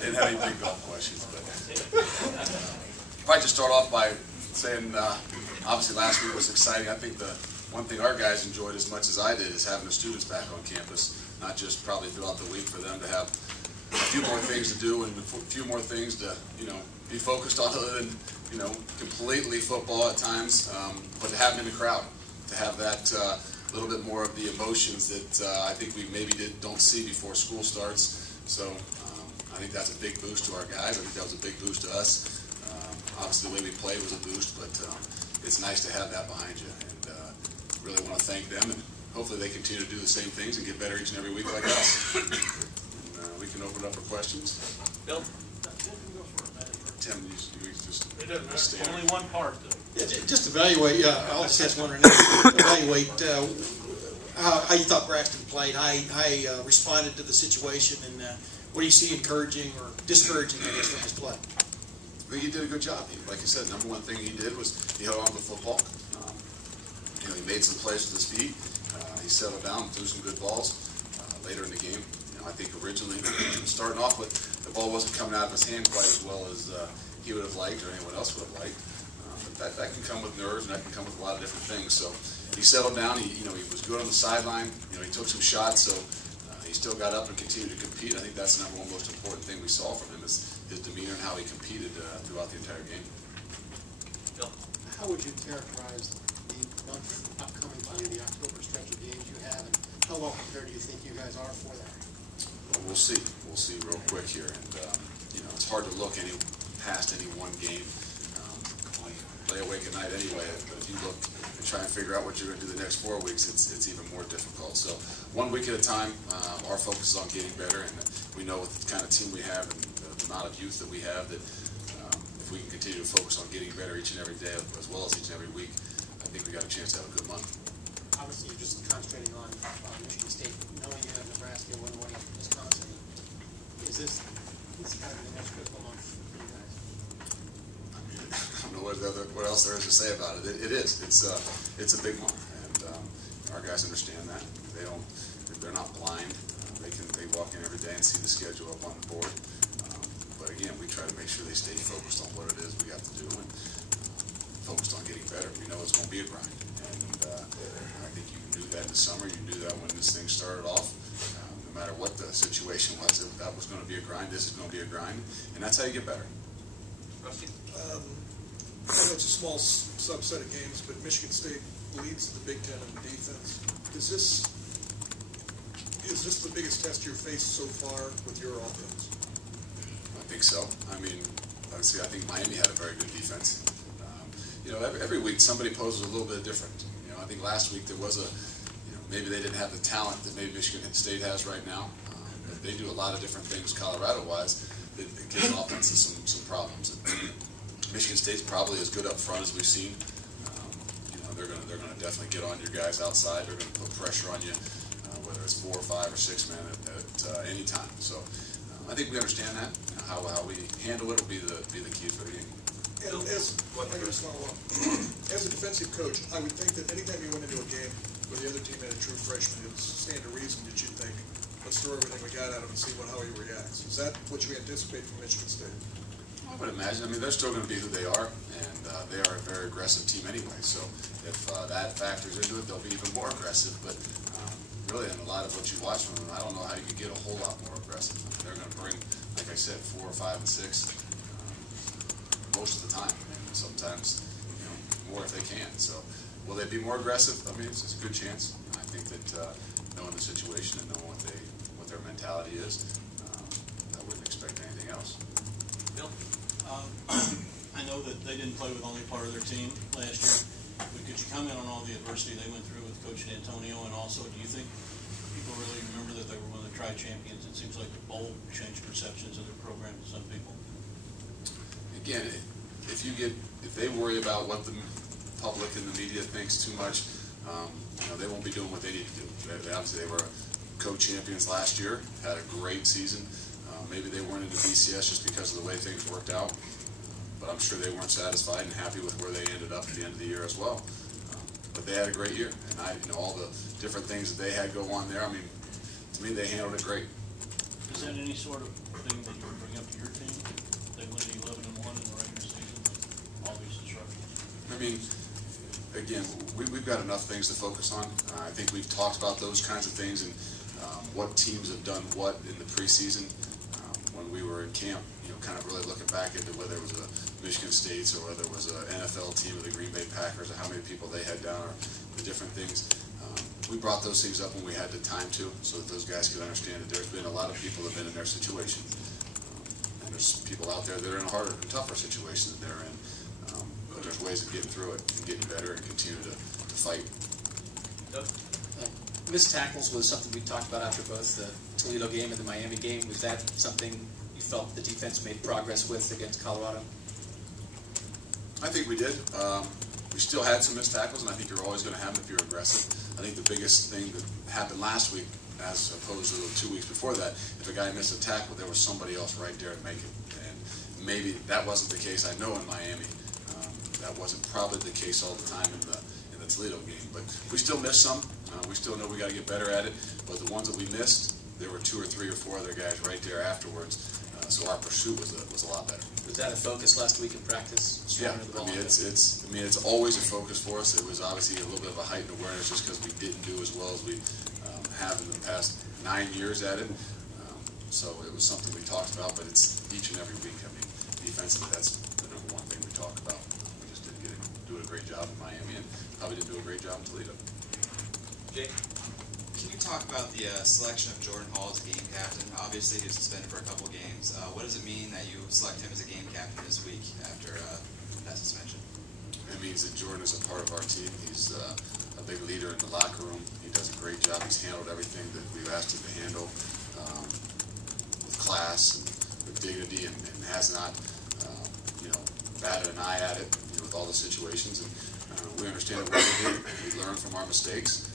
Didn't have any big golf questions, but if I just start off by saying, obviously last week was exciting. I think the one thing our guys enjoyed as much as I did is having the students back on campus, not just probably throughout the week, for them to have a few more things to do and a few more things to, be focused on other than, completely football at times, but to have them in the crowd, to have that little bit more of the emotions that I think we maybe don't see before school starts. So I think that's a big boost to our guys. I think that was a big boost to us. Obviously the way we played was a boost, but it's nice to have that behind you. And really want to thank them, and hopefully they continue to do the same things and get better each and every week like us. And, we can open it up for questions. Bill? Tim, you just stay. Only one part, though. Yeah, just evaluate, I'll just ask one or another. Evaluate how you thought Braxton played, how he responded to the situation, and what do you see encouraging or discouraging, I guess, from his play? I think he did a good job. Like you said, number one thing he did was he held on to the football. He made some plays with his feet. He settled down, threw some good balls later in the game. I think originally starting off with, the ball wasn't coming out of his hand quite as well as he would have liked or anyone else would have liked. But that can come with nerves, and that can come with a lot of different things. So he settled down. He was good on the sideline. He took some shots, so he still got up and continued to compete. I think that's the number one most important thing we saw from him is his demeanor and how he competed throughout the entire game. Bill? How would you characterize the month upcoming to you, the October stretch of games you have, and how well prepared do you think you guys are for that? Well, we'll see. We'll see real quick here, and it's hard to look past any one game. Lay awake at night anyway, but if you look and try and figure out what you're going to do the next 4 weeks, it's even more difficult. So 1 week at a time, our focus is on getting better, and we know with the kind of team we have and the amount of youth that we have that if we can continue to focus on getting better each and every day as well as each and every week, I think we got a chance to have a good month. Obviously, you're just concentrating on Michigan State, knowing you have Nebraska, one away from Wisconsin. Is this kind of the most critical month for you guys? I don't know what else there is to say about it. It is. It's a big month, and our guys understand that. They're not blind. They walk in every day and see the schedule up on the board. But again, we try to make sure they stay focused on what it is we have to do and focused on getting better. We know it's going to be a grind, and I think you knew that in the summer. You knew that when this thing started off. No matter what the situation was, if that was going to be a grind, this is going to be a grind, and that's how you get better. Rusty? I know it's a small subset of games, but Michigan State leads the Big Ten in defense. Is this the biggest test you've faced so far with your offense? I think so. I mean, obviously, I think Miami had a very good defense. Every week somebody poses a little bit different. I think last week there was maybe they didn't have the talent that maybe Michigan State has right now, but they do a lot of different things Colorado-wise that gives offenses some problems. Michigan State's probably as good up front as we've seen. They're going to definitely get on your guys outside. They're going to put pressure on you, whether it's 4 or 5 or 6 men at any time. So I think we understand that. How we handle it will be the key for the game. And as a defensive coach, I would think that anytime you went into a game where the other team had a true freshman, it would stand to reason that you'd think, let's throw everything we got at him and see how he reacts. Is that what you anticipate from Michigan State? I would imagine. I mean, they're still going to be who they are, and they are a very aggressive team anyway. So if that factors into it, they'll be even more aggressive. But really, in a lot of what you watch from them, I don't know how you could get a whole lot more aggressive. I mean, they're going to bring, like I said, 4 or 5 and 6 most of the time, and sometimes more if they can. So will they be more aggressive? I mean, it's a good chance. I think that knowing the situation and knowing what their mentality is, I wouldn't expect anything else. Bill? I know that they didn't play with only part of their team last year, but could you comment on all the adversity they went through with Coach Dantonio, and also do you think people really remember that they were one of the tri-champions? It seems like the bowl changed perceptions of their program to some people. Again, if they worry about what the public and the media thinks too much, they won't be doing what they need to do. Obviously, they were co-champions last year, had a great season. Maybe they weren't into BCS just because of the way things worked out, but I'm sure they weren't satisfied and happy with where they ended up at the end of the year as well. But they had a great year, and all the different things that they had go on there. I mean, to me, they handled it great. Is that any sort of thing that you would bring up to your team? They went 11-1 in the regular season with all these disruptions. I mean, again, we've got enough things to focus on. I think we've talked about those kinds of things and what teams have done what in the preseason. When we were in camp, kind of really looking back into whether it was a Michigan State's or whether it was an NFL team of the Green Bay Packers or how many people they had down or the different things. We brought those things up when we had the time to, so that those guys could understand that there's been a lot of people that have been in their situation. And there's people out there that are in a harder and tougher situation than they're in. But there's ways of getting through it and getting better and continue to fight. Doug? Missed tackles was something we talked about after both the Toledo game and the Miami game. Was that something you felt the defense made progress with against Colorado? I think we did. We still had some missed tackles, and I think you're always going to have them if you're aggressive. I think the biggest thing that happened last week, as opposed to 2 weeks before that, if a guy missed a tackle, there was somebody else right there to make it. And maybe that wasn't the case, I know, in Miami. That wasn't probably the case all the time in the Toledo game. But we still missed some. We still know we got to get better at it. But the ones that we missed, there were 2 or 3 or 4 other guys right there afterwards. So our pursuit was a lot better. Was that a focus last week in practice? Yeah, it's always a focus for us. It was obviously a little bit of a heightened awareness just because we didn't do as well as we have in the past 9 years at it. So it was something we talked about, but it's each and every week. I mean, defensively, that's the #1 thing we talk about. We just didn't do a great job in Miami, and probably didn't do a great job in Toledo. Jake? Can you talk about the selection of Jordan Hall as game captain? Obviously, he was suspended for a couple games. What does it mean that you select him as a game captain this week after that suspension? It means that Jordan is a part of our team. He's a big leader in the locker room. He does a great job. He's handled everything that we've asked him to handle with class and with dignity, and has not, batted an eye at it with all the situations. And we understand what we did. We learn from our mistakes.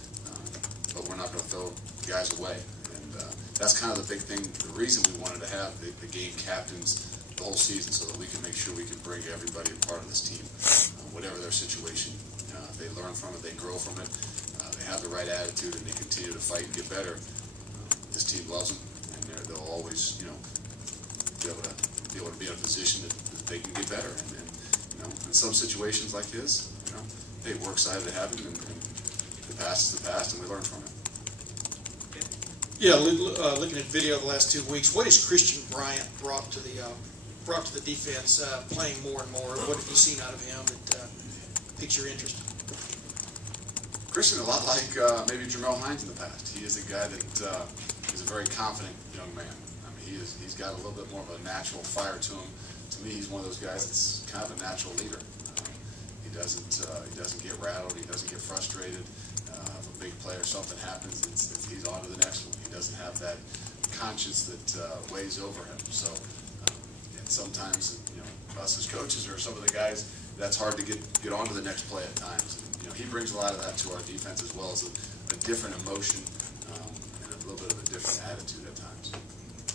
But we're not going to throw guys away. And that's kind of the big thing, the reason we wanted to have the game captains the whole season, so that we can make sure we can bring everybody a part of this team, whatever their situation. They learn from it, they grow from it, they have the right attitude, and they continue to fight and get better. This team loves them, and they'll always, be able to be in a position that they can get better. And in some situations like his, hey, we're excited to have him, and the past is the past, and we learn from it. Yeah, looking at video the last 2 weeks, what has Christian Bryant brought to the defense, playing more and more? What have you seen out of him that piques your interest? Christian, a lot like maybe Jamel Hines in the past. He is a guy that is a very confident young man. I mean, he's got a little bit more of a natural fire to him. To me, he's one of those guys that's kind of a natural leader. He doesn't get rattled. He doesn't get frustrated. If a big play or something happens, he's on to the next one. He doesn't have that conscience that weighs over him. So, and sometimes, us as coaches or some of the guys, that's hard to get on to the next play at times. And, he brings a lot of that to our defense, as well as a different emotion and a little bit of a different attitude at times.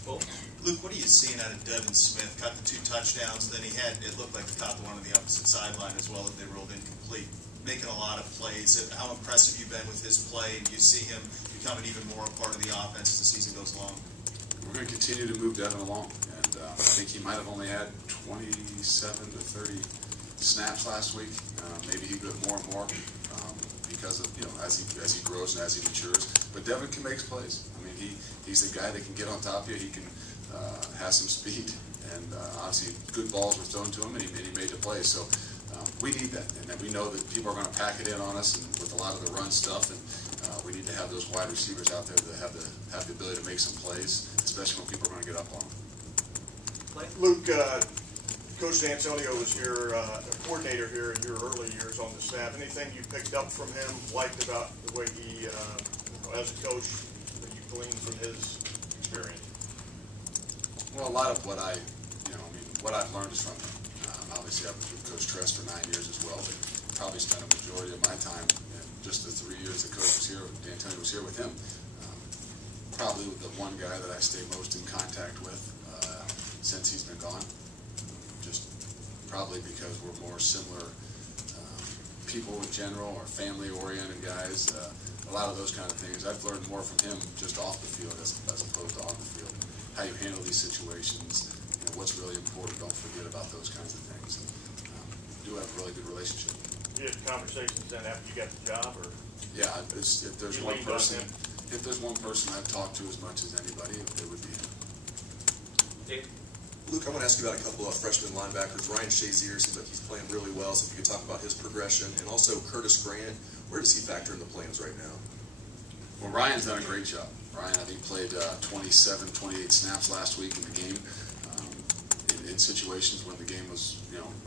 Well, Luke, what are you seeing out of Devin Smith? Caught the 2 touchdowns, then it looked like the top one on the opposite sideline as well, that they rolled incomplete. Making a lot of plays. How impressive you've been with his play, and you see him becoming even more a part of the offense as the season goes along? We're going to continue to move Devin along, and I think he might have only had 27 to 30 snaps last week. Maybe he got more and more because of as he grows and as he matures. But Devin can make plays. I mean, he's the guy that can get on top of you. He can has some speed, and obviously good balls were thrown to him, and he made the play. So we need that, and we know that people are going to pack it in on us, and with a lot of the run stuff, and we need to have those wide receivers out there that have the ability to make some plays, especially when people are going to get up on them. Luke, Coach Dantonio was your coordinator here in your early years on the staff. Anything you picked up from him, liked about the way he, as a coach, that you gleaned from his experience? Well, a lot of what what I've learned is from him. Obviously, I was with Coach Tress for 9 years as well, but probably spent a majority of my time in just the 3 years that Coach was here, Dantonio was here with him. Probably the one guy that I stay most in contact with since he's been gone. Just probably because we're more similar people in general, or family-oriented guys. A lot of those kind of things. I've learned more from him just off the field as opposed to on the field. how you handle these situations, what's really important. Don't forget about those kinds of things. And, we do have a really good relationship. You had conversations then after you got the job, or? Yeah, if there's You one leaned on person, him? if there's one person I've talked to as much as anybody, it would be him. Dave? Luke, I want to ask you about a couple of freshman linebackers. Ryan Shazier seems like he's playing really well, so if you could talk about his progression. And also Curtis Grant, where does he factor in the plans right now? Well, Ryan's done a great job. Ryan, I think, played 27, 28 snaps last week in the game, in situations when the game was,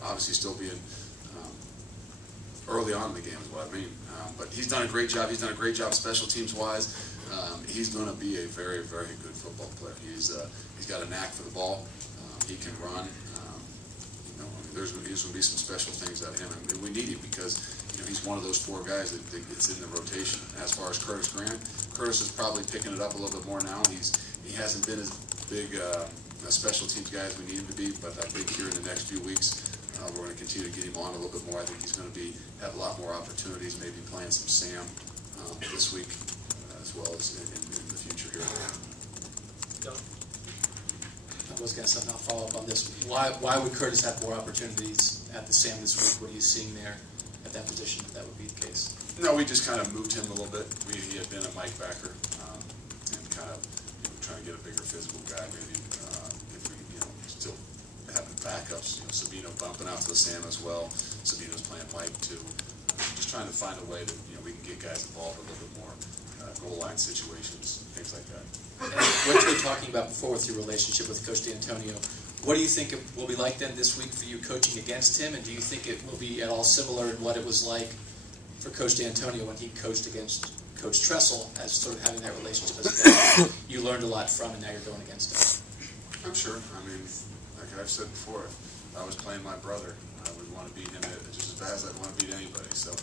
obviously still being early on in the game is what I mean. But he's done a great job. He's done a great job special teams-wise. He's going to be a very, very good football player. He's got a knack for the ball. He can run. There's going to be some special things out of him, and we need him because he's one of those four guys that gets in the rotation. As far as Curtis Grant, Curtis is probably picking it up a little bit more now. He hasn't been as big a special teams guy as we need him to be, but I think here in the next few weeks we're going to continue to get him on a little bit more. I think he's going to have a lot more opportunities, maybe playing some Sam this week as well as in the future here. I was going to say, I'll follow up on this. Why would Curtis have more opportunities at the Sam this week? What are you seeing there at that position, if that would be the case? No, we just kind of moved him a little bit. He had been a Mike backer and kind of trying to get a bigger physical guy. Maybe if we still having backups. Sabino bumping out to the Sam as well. Sabino's playing Mike too. Just trying to find a way that we can get guys involved a little bit more. Goal line situations, things like that. And what you were talking about before with your relationship with Coach Dantonio, what do you think it will be like then this week for you coaching against him? And do you think it will be at all similar in what it was like for Coach Dantonio when he coached against Coach Tressel, as sort of having that relationship as well? You learned a lot from, and now you're going against him. I'm sure. I mean, like I've said before, if I was playing my brother, I would want to beat him just as bad as I'd want to beat anybody. So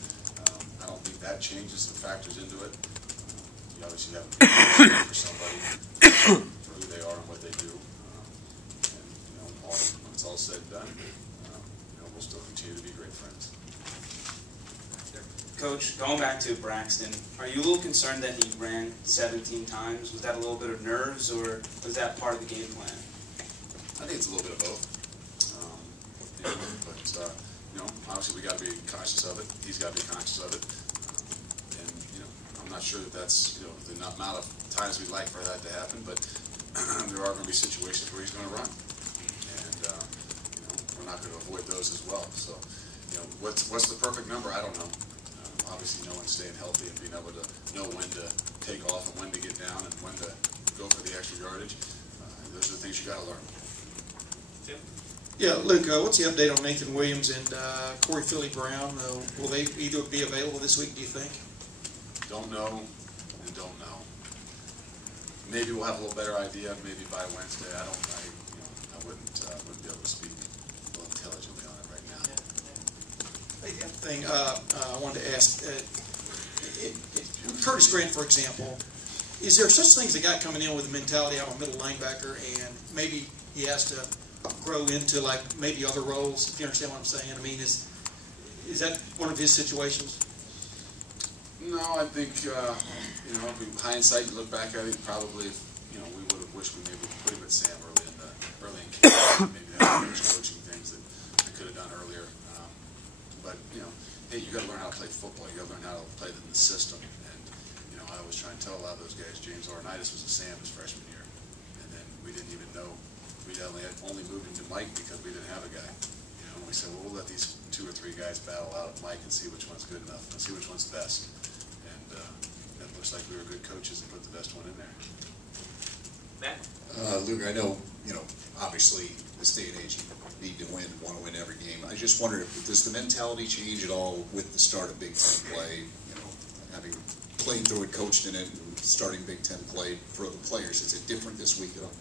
I don't think that changes and factors into it. You obviously have to be for somebody for who they are and what they do. And when it's all said and done, we'll still continue to be great friends. Coach, going back to Braxton, are you a little concerned that he ran 17 times? Was that a little bit of nerves, or was that part of the game plan? I think it's a little bit of both. But obviously we got to be conscious of it. He's got to be conscious of it. I'm not sure that that's the amount of times we'd like for that to happen, but there are going to be situations where he's going to run, and we're not going to avoid those as well. So, what's the perfect number? I don't know. Obviously, knowing staying healthy and being able to know when to take off and when to get down and when to go for the extra yardage, those are the things you got to learn. Tim? Yeah, Luke, what's the update on Nathan Williams and Corey Philly Brown? Will they either be available this week, do you think? Don't know and don't know. Maybe we'll have a little better idea. Maybe by Wednesday. I wouldn't be able to speak a little intelligently on it right now. The other thing I wanted to ask, Curtis Grant, for example, is there such thing as a guy coming in with a mentality I'm a middle linebacker and maybe he has to grow into like maybe other roles, if you understand what I'm saying? I mean, is that one of his situations? No, I think in hindsight, you look back at it, probably we would have wished we maybe put him at Sam early in camp. Maybe that was coaching things that we could have done earlier. But hey, you got to learn how to play football. You got to learn how to play in the system. And I always try and tell a lot of those guys. James Laurinaitis was a Sam his freshman year, and then we didn't even know. We only moved him to Mike because we didn't have a guy. We said, well, we'll let these 2 or 3 guys battle out at Mike and see which one's good enough and see which one's the best. It looks like we were good coaches and put the best one in there. Matt? Luke, I know, obviously this day and age you need to win, want to win every game. I just wondered, does the mentality change at all with the start of Big Ten play? Having played through it, coached in it, and starting Big Ten play for the players, is it different this week at all?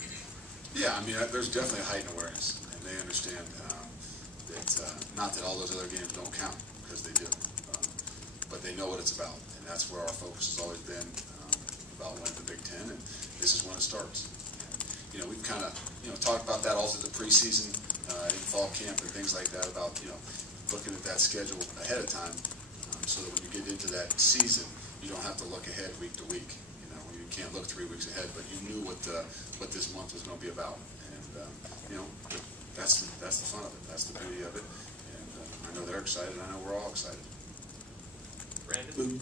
Yeah, I mean, there's definitely a heightened awareness, and they understand that not that all those other games don't count, because they do, but they know what it's about. And that's where our focus has always been, about winning the Big Ten, and this is when it starts. And, we've kind of, talked about that also at the preseason, in fall camp and things like that, about, looking at that schedule ahead of time, so that when you get into that season, you don't have to look ahead week to week. When you can't look 3 weeks ahead, but you knew what this month was going to be about. And, you know, that's the fun of it. That's the beauty of it. And I know they're excited. I know we're all excited. Brandon?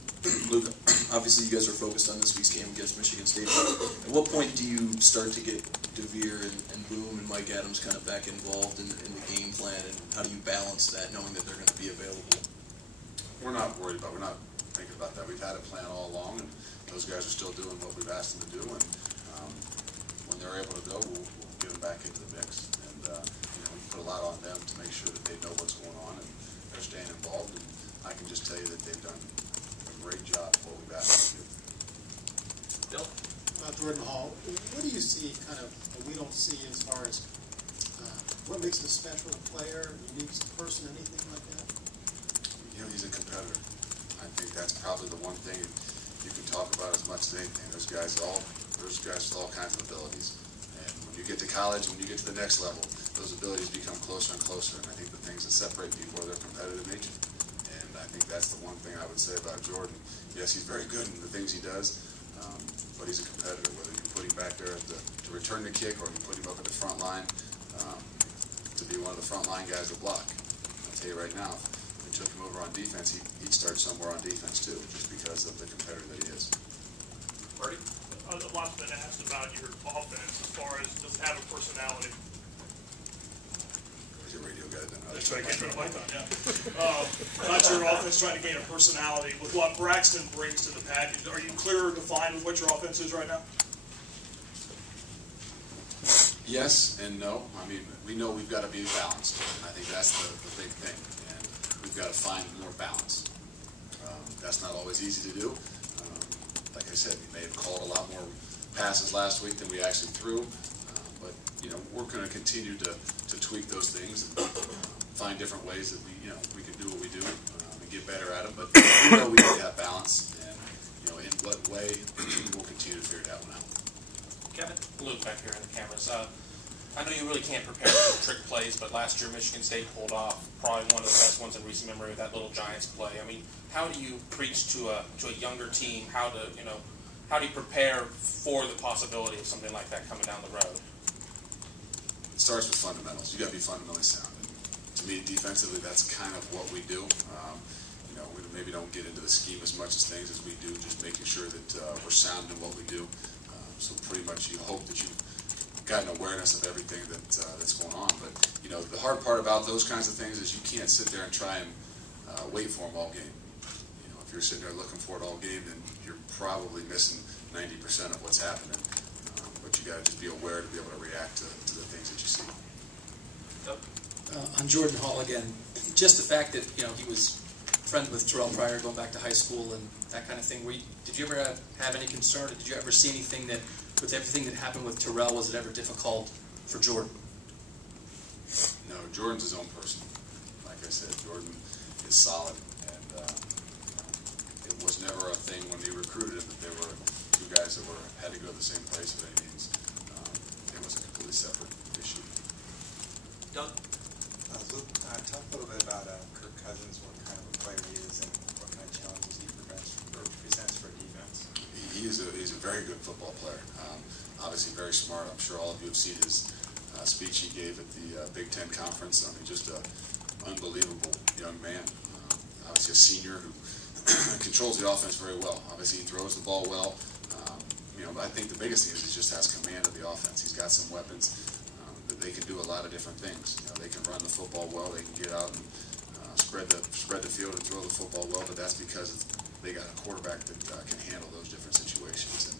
Luke, obviously you guys are focused on this week's game against Michigan State. At what point do you start to get DeVere and Boom and Mike Adams kind of back involved in the game plan, and how do you balance that, knowing that they're going to be available? We're not worried about it. We're not thinking about that. We've had a plan all along, and those guys are still doing what we've asked them to do. And when they're able to go, we'll get them back into the mix. And you know, we put a lot on them to make sure that they know what's going on and they're staying involved. And I can just tell you that they've done a great job of what we've asked them to do. Bill? Jordan Hall, what do you see kind of that we don't see as far as what makes him a special player, unique person, anything like that? You know, he's a competitor. I think that's probably the one thing you can talk about as much as anything. Those guys with all kinds of abilities. And when you get to college, when you get to the next level, those abilities become closer and closer. And I think the things that separate people are their competitive nature. And I think that's the one thing I would say about Jordan. Yes, he's very good in the things he does, but he's a competitor. Whether you put him back there to return the kick or you put him up at the front line to be one of the front line guys to block. I'll tell you right now, if we took him over on defense, he'd start somewhere on defense too, just because of the competitor that he is. Marty? A lot's been asked about your offense as far as does it have a personality? Where's your radio guy then? That's trying to get rid of my thought, yeah. Not your offense trying to gain a personality. With what Braxton brings to the package, are you clear or defined with what your offense is right now? Yes and no. I mean, we know we've got to be balanced. I think that's the big thing. And we've got to find more balance. That's not always easy to do. Like I said, we may have called a lot more passes last week than we actually threw. But, you know, we're going to continue to tweak those things and find different ways that we can do what we do and get better at them. But we know we need to have balance. And, you know, in what way, we'll continue to figure that one out. Kevin? Luke back here in the cameras. I know you really can't prepare for trick plays, but last year Michigan State pulled off probably one of the best ones in recent memory with that little Giants play. I mean, how do you preach to a younger team how do you prepare for the possibility of something like that coming down the road? It starts with fundamentals. You got to be fundamentally sound. And to me, defensively, that's kind of what we do. You know, we maybe don't get into the scheme as much as things as we do, just making sure that we're sound in what we do. So pretty much you hope that you've got an awareness of everything that's going on. But, you know, the hard part about those kinds of things is you can't sit there and try and wait for them all game. You know, if you're sitting there looking for it all game, then you're probably missing 90% of what's happening. But you got to just be aware to be able to react to the things that you see. On Jordan Hall again, just the fact that, you know, he was friends with Terrell Pryor going back to high school and that kind of thing. Did you ever have any concern? Or did you ever see anything that, with everything that happened with Terrell, was it ever difficult for Jordan? No, Jordan's his own person. Like I said, Jordan is solid, and it was never a thing when he recruited him that there were two guys that had to go to the same place at any means. It was a completely separate issue. Doug? Luke, talk a little bit about Kirk Cousins, what kind of a player he is, and what kind of challenges he presents for defense. He's a very good football player. Obviously very smart. I'm sure all of you have seen his speech he gave at the Big Ten Conference. I mean, just an unbelievable young man. Obviously a senior who controls the offense very well. Obviously he throws the ball well. You know, but I think the biggest thing is he just has command of the offense. He's got some weapons that they can do a lot of different things. You know, they can run the football well. They can get out and spread the field and throw the football well. But that's because they got a quarterback that can handle those different situations. And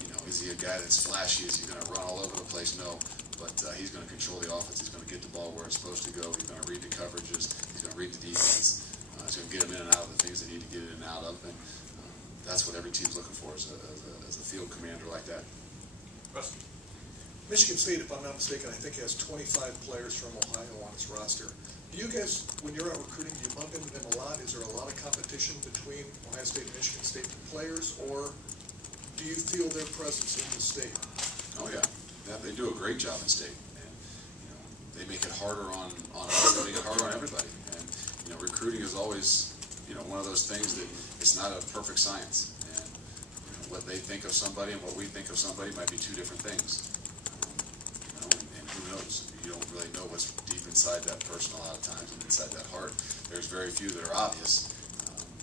you know, is he a guy that's flashy? Is he going to run all over the place? No. But he's going to control the offense. He's going to get the ball where it's supposed to go. He's going to read the coverages. He's going to read the defense. He's going to get them in and out of the things they need to get in and out of. And that's what every team's looking for is a field commander like that. Rusty? Michigan State, if I'm not mistaken, I think has 25 players from Ohio on its roster. Do you guys, when you're out recruiting, do you bump into them a lot? Is there a lot of competition between Ohio State and Michigan State players, or do you feel their presence in the state? Oh yeah, they do a great job in state, and you know they make it harder on us. They make it harder on everybody, and you know recruiting is always one of those things that it's not a perfect science, and you know, what they think of somebody and what we think of somebody might be two different things. And who knows? You don't really know what's deep inside that person a lot of times and inside that heart. There's very few that are obvious,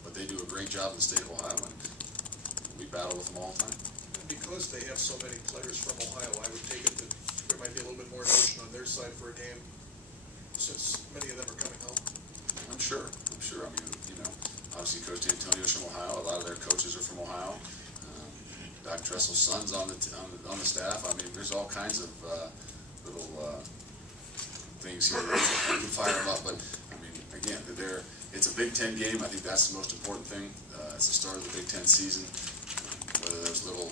but they do a great job in the state of Ohio, and we battle with them all the time. And because they have so many players from Ohio, I would take it that there might be a little bit more emotion on their side for a game, since many of them are coming home. I'm sure. I mean, obviously Coach Dantonio is from Ohio. A lot of their coaches are from Ohio. Doc Dressel's son's on the staff. I mean, there's all kinds of little things here that can fire them up. But I mean, again, it's a Big Ten game. I think that's the most important thing. It's the start of the Big Ten season. Whether there's little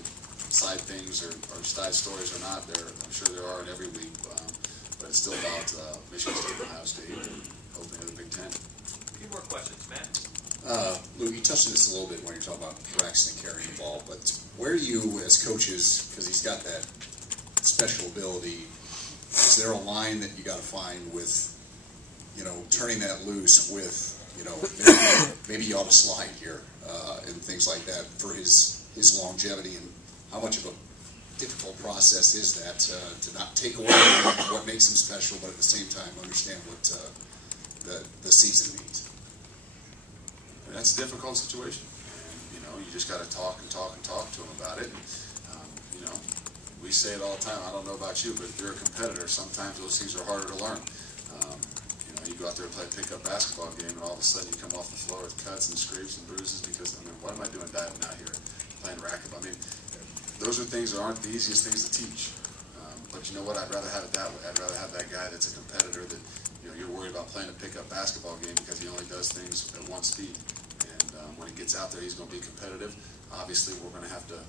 side things or side stories or not, I'm sure there are in every week. But it's still about Michigan State and Ohio State and opening of the Big Ten. A few more questions, Matt. Luke, you touched on this a little bit when you're talking about Braxton carrying the ball, but where do you, as coaches, because he's got that special ability, is there a line that you got to find with, turning that loose with, maybe you ought to slide here and things like that for his longevity, and how much of a difficult process is that to not take away what makes him special, but at the same time understand what the season means? That's a difficult situation. And, you just got to talk to him about it. And, we say it all the time. I don't know about you, but if you're a competitor, sometimes those things are harder to learn. You go out there and play a pickup basketball game, and all of a sudden you come off the floor with cuts and scrapes and bruises because, what am I doing diving out here playing racquetball? Those are things that aren't the easiest things to teach. But you know what? I'd rather have it that way. I'd rather have that guy that's a competitor that, you're worried about playing a pickup basketball game because he only does things at one speed. And when he gets out there, he's going to be competitive. Obviously, we're going to have to,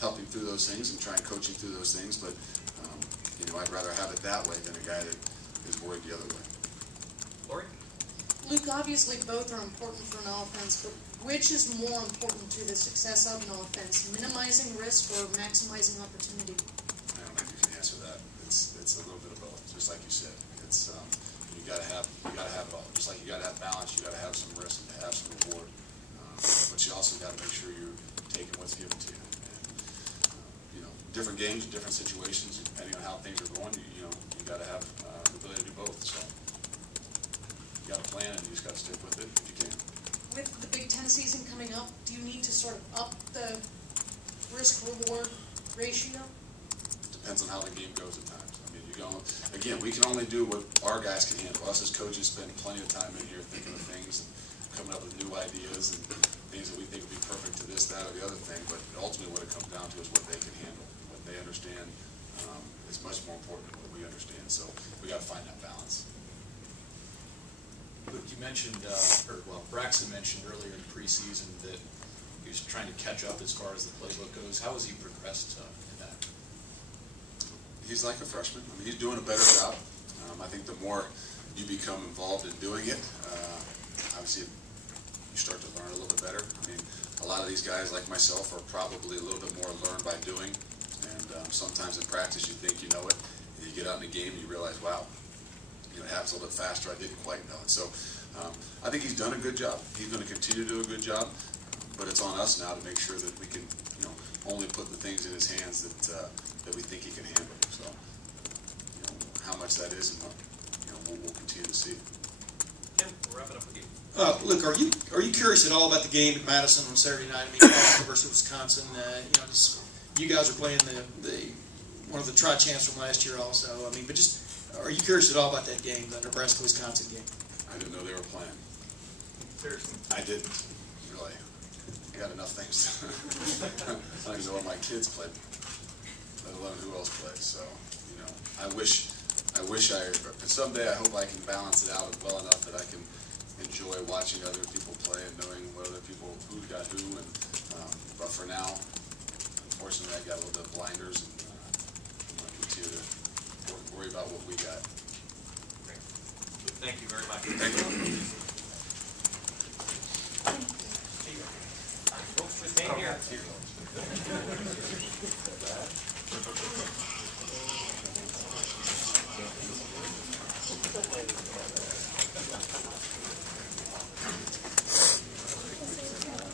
help him through those things and try and coach him through those things. But, I'd rather have it that way than a guy that is worried the other way. Lori? Luke, obviously both are important for an offense, but which is more important to the success of an offense, minimizing risk or maximizing opportunity? I don't think you can answer that. It's a little bit of both, just like you said. It's you got to have it all. Just like you got to have balance, you got to have some risk and have some reward. But you also got to make sure you're taking what's given to you. And, different games, different situations, depending on how things are going. You got to have the ability to do both. So you got a plan, and you just got to stick with it if you can. With the Big Ten season coming up, do you need to sort of up the risk-reward ratio? Depends on how the game goes at times. Again, we can only do what our guys can handle. Us as coaches spend plenty of time in here thinking of things and coming up with new ideas and things that we think would be perfect to this, that, or the other thing. But ultimately what it comes down to is what they can handle. What they understand is much more important than what we understand. So we got to find that balance. Luke, you mentioned, Braxton mentioned earlier in preseason that he was trying to catch up as far as the playbook goes. How has he progressed in that? He's like a freshman. He's doing a better job. I think the more you become involved in doing it, obviously you start to learn a little bit better. A lot of these guys, like myself, are probably a little bit more learned by doing. And sometimes in practice you think you know it, and you get out in the game and you realize, wow, it happens a little bit faster. I didn't quite know it. So I think he's done a good job. He's going to continue to do a good job. But it's on us now to make sure that we can, only put the things in his hands that we think he can handle. So, how much that is, and we'll continue to see. Kim, we'll wrap it up with you. Luke, are you curious at all about the game at Madison on Saturday night? Ohio versus Wisconsin. You guys are playing the one of the tri-champs from last year, also. But just are you curious at all about that game, the Nebraska-Wisconsin game? I didn't know they were playing. Seriously? I didn't really. I got enough things. I don't even know what my kids play, let alone who else plays. So, I wish someday I hope I can balance it out well enough that I can enjoy watching other people play and knowing what other people, who got who. And but for now, unfortunately, I got a little bit of blinders, and I'm going to continue to worry about what we got. Great. Thank you very much. Thank you. Folks, for staying here.